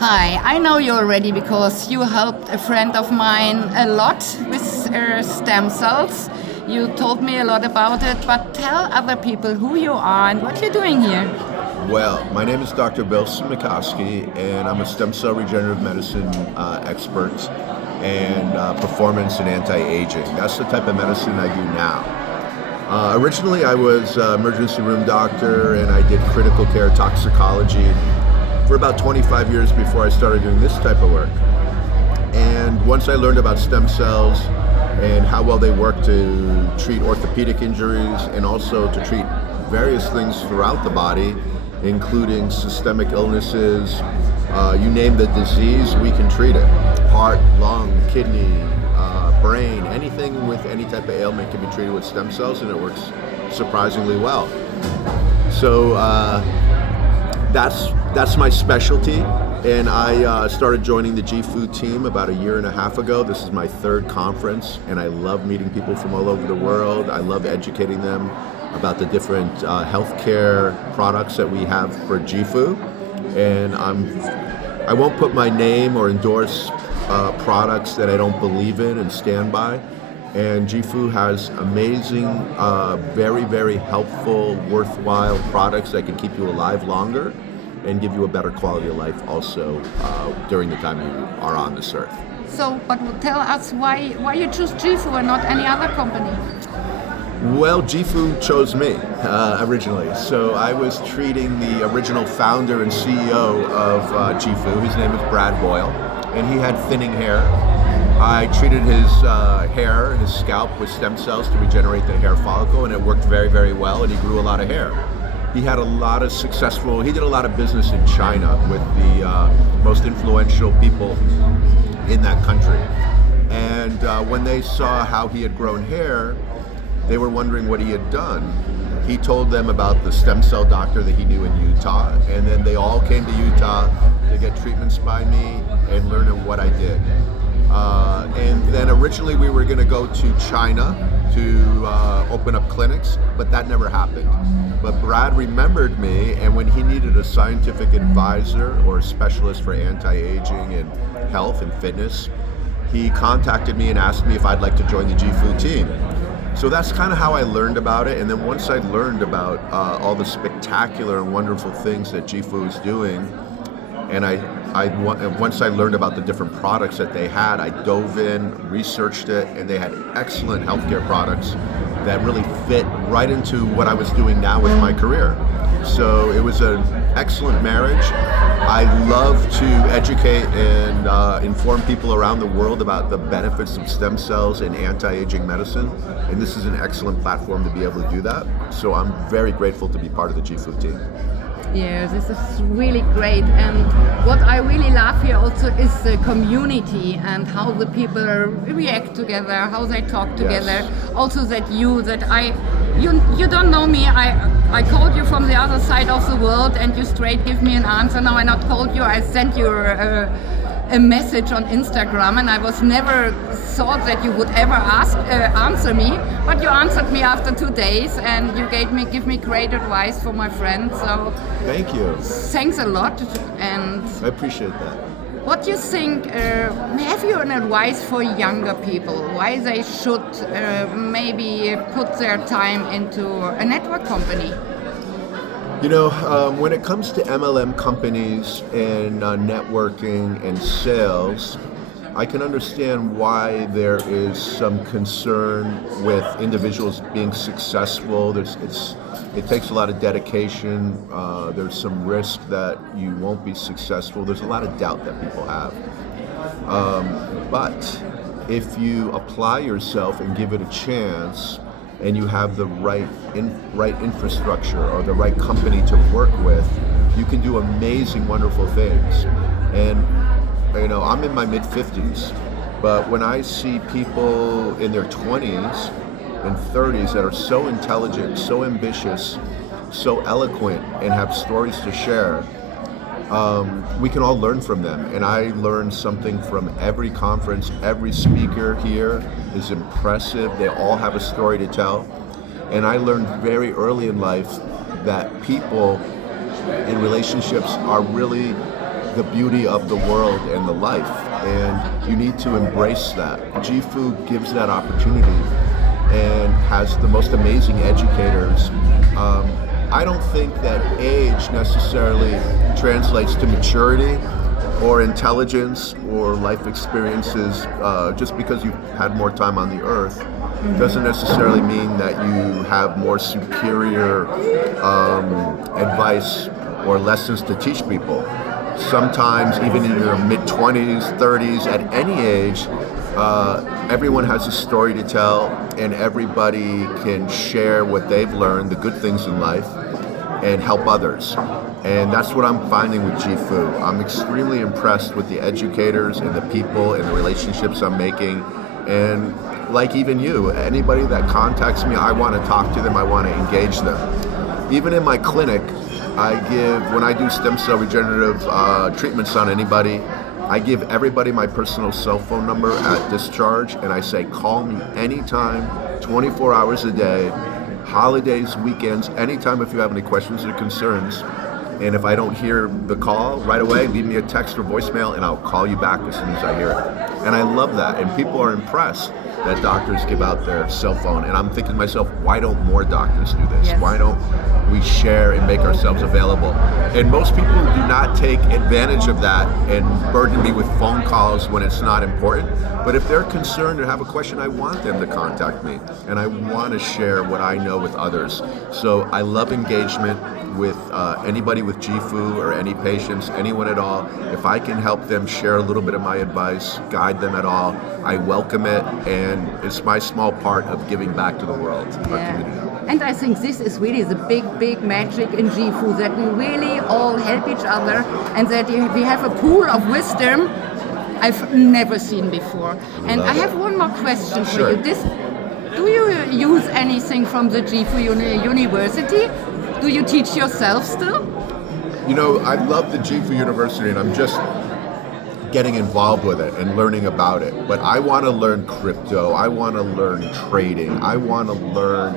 Hi, I know you already because you helped a friend of mine a lot with stem cells. You told me a lot about it, but tell other people who you are and what you're doing here. Well, my name is Dr. Bill Cimikoski, and I'm a stem cell regenerative medicine expert and performance and anti-aging. That's the type of medicine I do now. Originally, I was an emergency room doctor, and I did critical care toxicology for about 25 years before I started doing this type of work. And once I learned about stem cells and how well they work to treat orthopedic injuries and also to treat various things throughout the body, including systemic illnesses, you name the disease, we can treat it. Heart, lung, kidney, brain, anything with any type of ailment can be treated with stem cells, and it works surprisingly well. So that's my specialty, and I started joining the GFOO team about a year and a half ago. This is my third conference, and I love meeting people from all over the world. I love educating them about the different healthcare products that we have for GFOO, and I won't put my name or endorse products that I don't believe in and stand by. And GFOO has amazing, very, very helpful, worthwhile products that can keep you alive longer and give you a better quality of life also during the time you are on this earth. So, but tell us why you choose GFOO and not any other company? Well, GFOO chose me originally. So I was treating the original founder and CEO of GFOO. His name is Brad Boyle, and he had thinning hair. I treated his hair, his scalp, with stem cells to regenerate the hair follicle, and it worked very, very well, and he grew a lot of hair. He had a lot of he did a lot of business in China with the most influential people in that country. And when they saw how he had grown hair, they were wondering what he had done. He told them about the stem cell doctor that he knew in Utah, and then they all came to Utah to get treatments by me and learn what I did. And then originally we were going to go to China to open up clinics, but that never happened. But Brad remembered me, and when he needed a scientific advisor or a specialist for anti-aging and health and fitness, he contacted me and asked me if I'd like to join the GFOO team. So that's kind of how I learned about it. And then once I learned about all the spectacular and wonderful things that GFOO is doing, and once I learned about the different products that they had, I dove in, researched it, and they had excellent healthcare products that really fit right into what I was doing now with my career. So it was an excellent marriage. I love to educate and inform people around the world about the benefits of stem cells in anti-aging medicine, and this is an excellent platform to be able to do that. So I'm very grateful to be part of the GFOO team. Yeah, this is really great, and what I really love here also is the community and how the people react together, how they talk together. Yes. Also that you don't know me. I called you from the other side of the world, and you straight give me an answer. Now I not called you. I sent you a message on Instagram, and I was never thought that you would ever answer me, but you answered me after 2 days, and you give me great advice for my friend. So thank you. Thanks a lot. And I appreciate that. what do you think? Have you an advice for younger people why they should maybe put their time into a network company? You know, when it comes to MLM companies and networking and sales, I can understand why there is some concern with individuals being successful. It takes a lot of dedication. There's some risk that you won't be successful. There's a lot of doubt that people have. But if you apply yourself and give it a chance, and you have the right infrastructure or the right company to work with, you can do amazing, wonderful things. And you know, I'm in my mid-50s, but when I see people in their 20s and 30s that are so intelligent, so ambitious, so eloquent, and have stories to share, we can all learn from them. And I learn something from every conference. Every speaker here is impressive. They all have a story to tell. And I learned very early in life that people in relationships are really the beauty of the world and the life, and you need to embrace that. G-Fu gives that opportunity and has the most amazing educators. I don't think that age necessarily translates to maturity or intelligence or life experiences. Just because you've had more time on the earth doesn't necessarily mean that you have more superior advice or lessons to teach people. Sometimes, even in your mid-20s, 30s, at any age, everyone has a story to tell, and everybody can share what they've learned, the good things in life, and help others. And that's what I'm finding with G-Fu. I'm extremely impressed with the educators and the people and the relationships I'm making. And like even you, anybody that contacts me, I want to talk to them, I want to engage them. Even in my clinic, when I do stem cell regenerative treatments on anybody, I give everybody my personal cell phone number at discharge, and I say, call me anytime, 24 hours a day, holidays, weekends, anytime if you have any questions or concerns. And if I don't hear the call right away, leave me a text or voicemail, and I'll call you back as soon as I hear it. And I love that, and people are impressed that doctors give out their cell phone. And I'm thinking to myself, why don't more doctors do this? Yes. Why don't we share and make ourselves available? And most people do not take advantage of that and burden me with phone calls when it's not important. But if they're concerned or have a question, I want them to contact me, and I want to share what I know with others. So I love engagement with anybody with G-Fu or any patients, anyone at all. If I can help them share a little bit of my advice, guide them at all, I welcome it, and it's my small part of giving back to the world, our community. And I think this is really the big magic in G-Fu, that we really all help each other, and that we have a pool of wisdom I've never seen before. And I have one more question for you. Do you use anything from the G-Fu University? Do you teach yourself still? You know, I love the G-Fu University, and I'm just getting involved with it and learning about it. But I want to learn crypto. I want to learn trading. I want to learn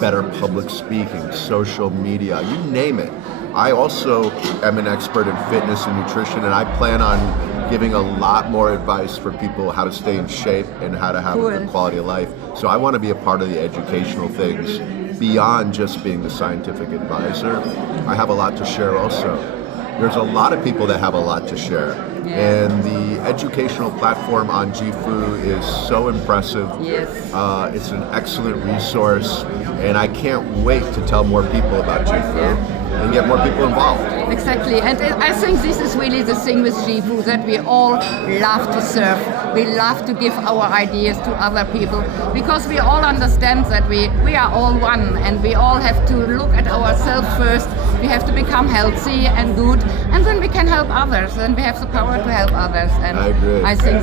better public speaking, social media, you name it. I also am an expert in fitness and nutrition, and I plan on giving a lot more advice for people how to stay in shape and how to have a good quality of life. So I want to be a part of the educational things beyond just being the scientific advisor. I have a lot to share also. There's a lot of people that have a lot to share. And the educational platform on G-Fu is so impressive. Yes. It's an excellent resource, and I can't wait to tell more people about G-Fu and get more people involved. Exactly, and I think this is really the thing with G-Fu, that we all love to serve. We love to give our ideas to other people, because we all understand that we are all one, and we all have to look at ourselves first. We have to become healthy and good, and then we can help others, and we have the power to help others. And I agree. I think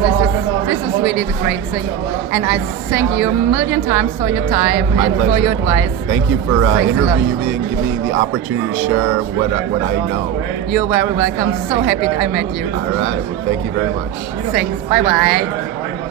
this is really the great thing. And I thank you a million times for your time and for your advice. Thank you for interviewing me and giving me the opportunity to share what I know. You're very welcome. So happy I met you. All right. Well, thank you very much. Thanks. Bye-bye.